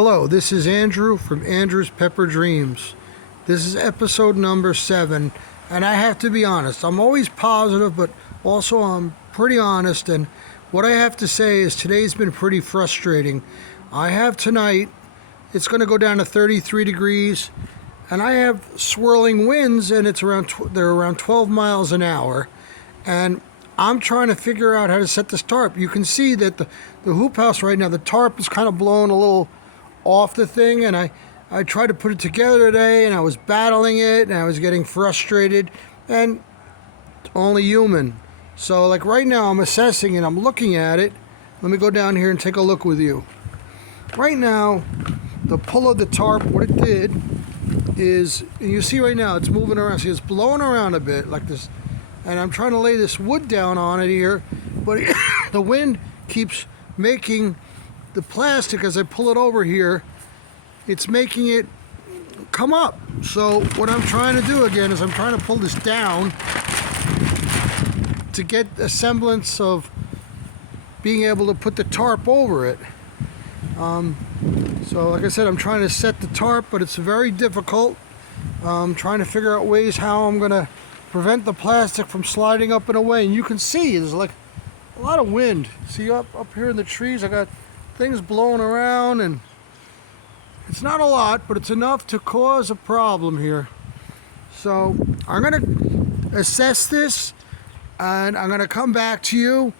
Hello, this is Andrew from Andrew's Pepper Dreams. This is episode number 7, and I have to be honest. I'm always positive, but also I'm pretty honest, and what I have to say is today's been pretty frustrating. I have tonight, it's going to go down to 33 degrees, and I have swirling winds, and they're around 12 miles an hour, and I'm trying to figure out how to set this tarp. You can see that the hoop house right now, the tarp is kind of blowing a little off the thing, and I tried to put it together today, and I was battling it, and I was getting frustrated, and only human. So like right now I'm assessing and I'm looking at it. Let me go down here and take a look with you. Right now, the pull of the tarp, what it did is, and you see right now it's moving around. See, it's blowing around a bit like this, and I'm trying to lay this wood down on it here, but the wind keeps making the plastic, as I pull it over here, it's making it come up. So what I'm trying to do again is I'm trying to pull this down to get a semblance of being able to put the tarp over it. So like I said, I'm trying to set the tarp, but it's very difficult. I'm trying to figure out ways how I'm going to prevent the plastic from sliding up and away. And you can see there's like a lot of wind. See up here in the trees, I got things blowing around, and it's not a lot, but it's enough to cause a problem here. So I'm going to assess this, and I'm going to come back to you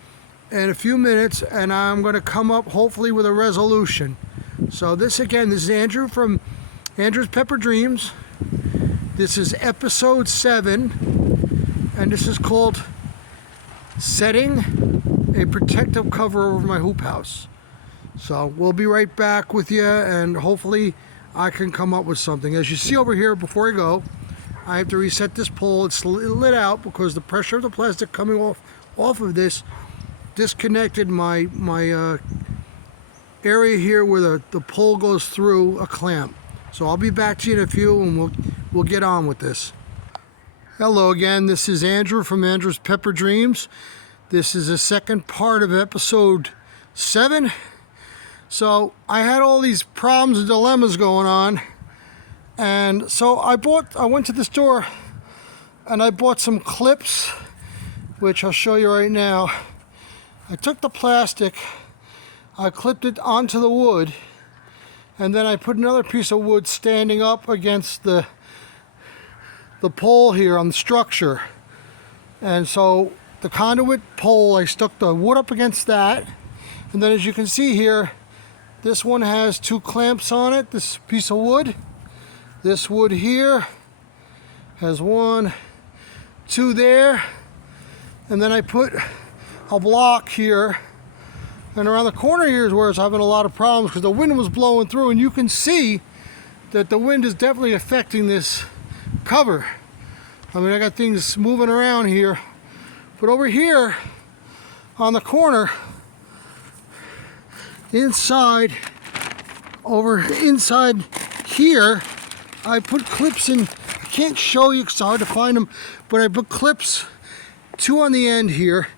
in a few minutes, and I'm going to come up hopefully with a resolution. So this is Andrew from Andrew's Pepper Dreams. This is episode 7, and this is called Setting a Protective Cover Over My Hoop House. So we'll be right back with you, and hopefully I can come up with something. As you see over here, before I go, I have to reset this pole. It's lit out because the pressure of the plastic coming off of this disconnected my area here where the pole goes through a clamp. So I'll be back to you in a few, and we'll get on with this. Hello again, this is Andrew from Andrew's Pepper Dreams. This is the second part of episode 7. So I had all these problems and dilemmas going on, and so I went to the store and I bought some clips, which I'll show you right now. I took the plastic, I clipped it onto the wood, and then I put another piece of wood standing up against the pole here on the structure. And so the conduit pole, I stuck the wood up against that, and then as you can see here, this one has 2 clamps on it, this piece of wood. This wood here has 1, 2 there. And then I put a block here. And around the corner here is where I was having a lot of problems because the wind was blowing through. And you can see that the wind is definitely affecting this cover. I mean, I got things moving around here. But over here on the corner, inside here, I put clips in. I can't show you because it's hard to find them, but I put clips, 2 on the end here,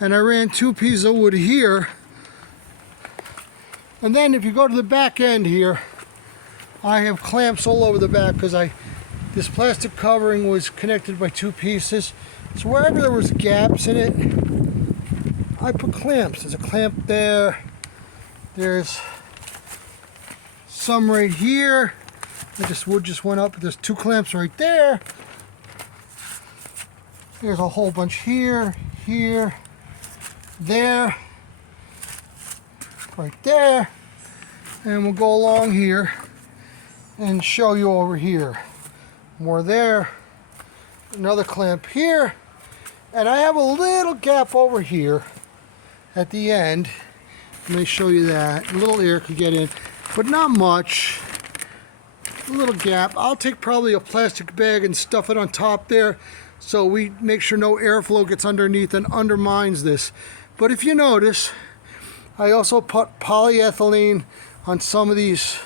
and I ran 2 pieces of wood here. And then if you go to the back end here, I have clamps all over the back because this plastic covering was connected by 2 pieces. So wherever there was gaps in it, I put clamps. There's a clamp there. There's some right here. This wood just went up. There's 2 clamps right there. There's a whole bunch here, here, there, right there. And we'll go along here and show you over here. More there. Another clamp here. And I have a little gap over here at the end. Let me show you that. A little air could get in, but not much. A little gap. I'll take probably a plastic bag and stuff it on top there so we make sure no airflow gets underneath and undermines this. But if you notice, I also put polyethylene on some of these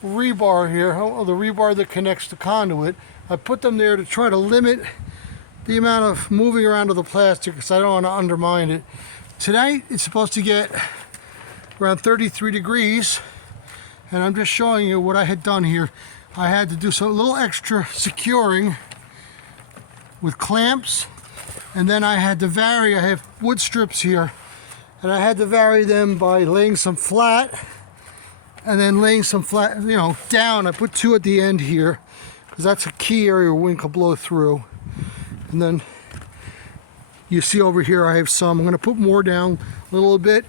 rebar here, the rebar that connects the conduit. I put them there to try to limit the amount of moving around of the plastic because I don't want to undermine it. Tonight it's supposed to get around 33 degrees. And I'm just showing you what I had done here. I had to do some little extra securing with clamps, and then I had to vary. I have wood strips here, and I had to vary them by laying some flat and then laying some flat, down. I put 2 at the end here because that's a key area where wind can blow through. And then you see over here I have some. I'm going to put more down a little bit,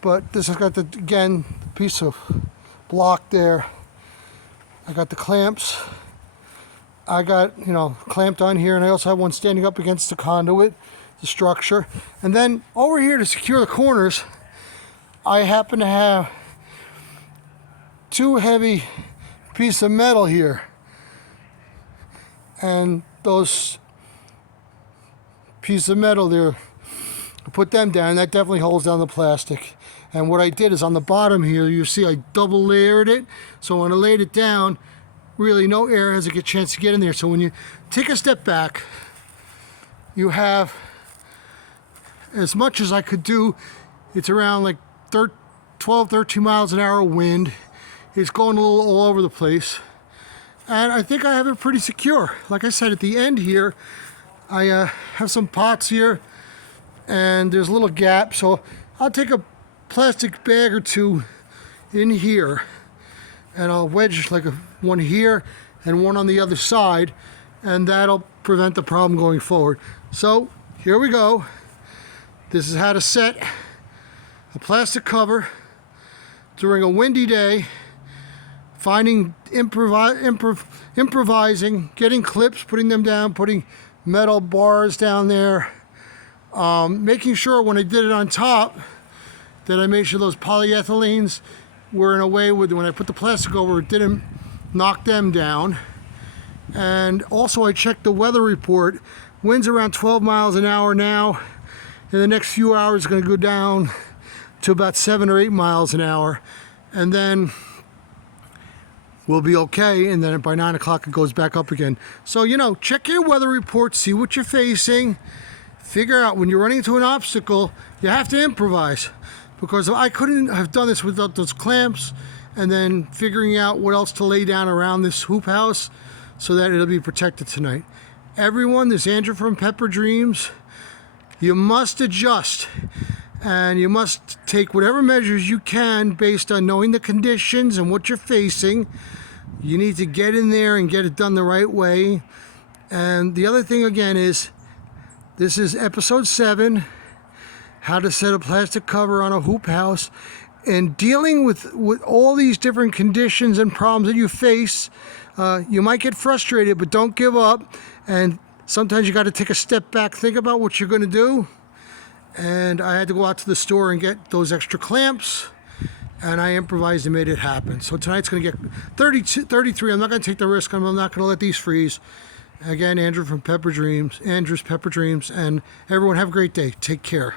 but this has got the, again, piece of block there. I got the clamps. I got, clamped on here, and I also have one standing up against the conduit, the structure. And then over here to secure the corners, I happen to have 2 heavy pieces of metal here. And those pieces of metal there, I put them down. That definitely holds down the plastic. And what I did is on the bottom here, you see I double layered it. So when I laid it down, really no air has a chance to get in there. So when you take a step back, you have, as much as I could do, it's around like 12, 13 miles an hour wind. It's going a little all over the place. And I think I have it pretty secure. Like I said, at the end here, I have some pots here, and there's a little gap. So I'll take a plastic bag or 2 in here, and I'll wedge like one here and one on the other side, and that'll prevent the problem going forward. So here we go. This is how to set a plastic cover during a windy day, finding, improvising, getting clips, putting them down, putting metal bars down there, making sure when I did it on top that I made sure those polyethylenes were in a way with, when I put the plastic over, it didn't knock them down. And also I checked the weather report. Winds around 12 miles an hour now. In the next few hours, it's going to go down to about 7 or 8 miles an hour. And then we'll be okay. And then by 9 o'clock, it goes back up again. So, check your weather report, see what you're facing. Figure out when you're running into an obstacle, you have to improvise. Because I couldn't have done this without those clamps, and then figuring out what else to lay down around this hoop house so that it'll be protected tonight. Everyone, this is Andrew from Pepper Dreams. You must adjust, and you must take whatever measures you can based on knowing the conditions and what you're facing. You need to get in there and get it done the right way. And the other thing again is, this is episode 7. How to set a plastic cover on a hoop house, and dealing with all these different conditions and problems that you face. You might get frustrated, but don't give up. And sometimes you got to take a step back, think about what you're going to do. And I had to go out to the store and get those extra clamps, and I improvised and made it happen. So tonight's going to get 32, 33. I'm not going to take the risk. I'm not going to let these freeze. Again, Andrew from Pepper Dreams, Andrew's Pepper Dreams, and everyone have a great day. Take care.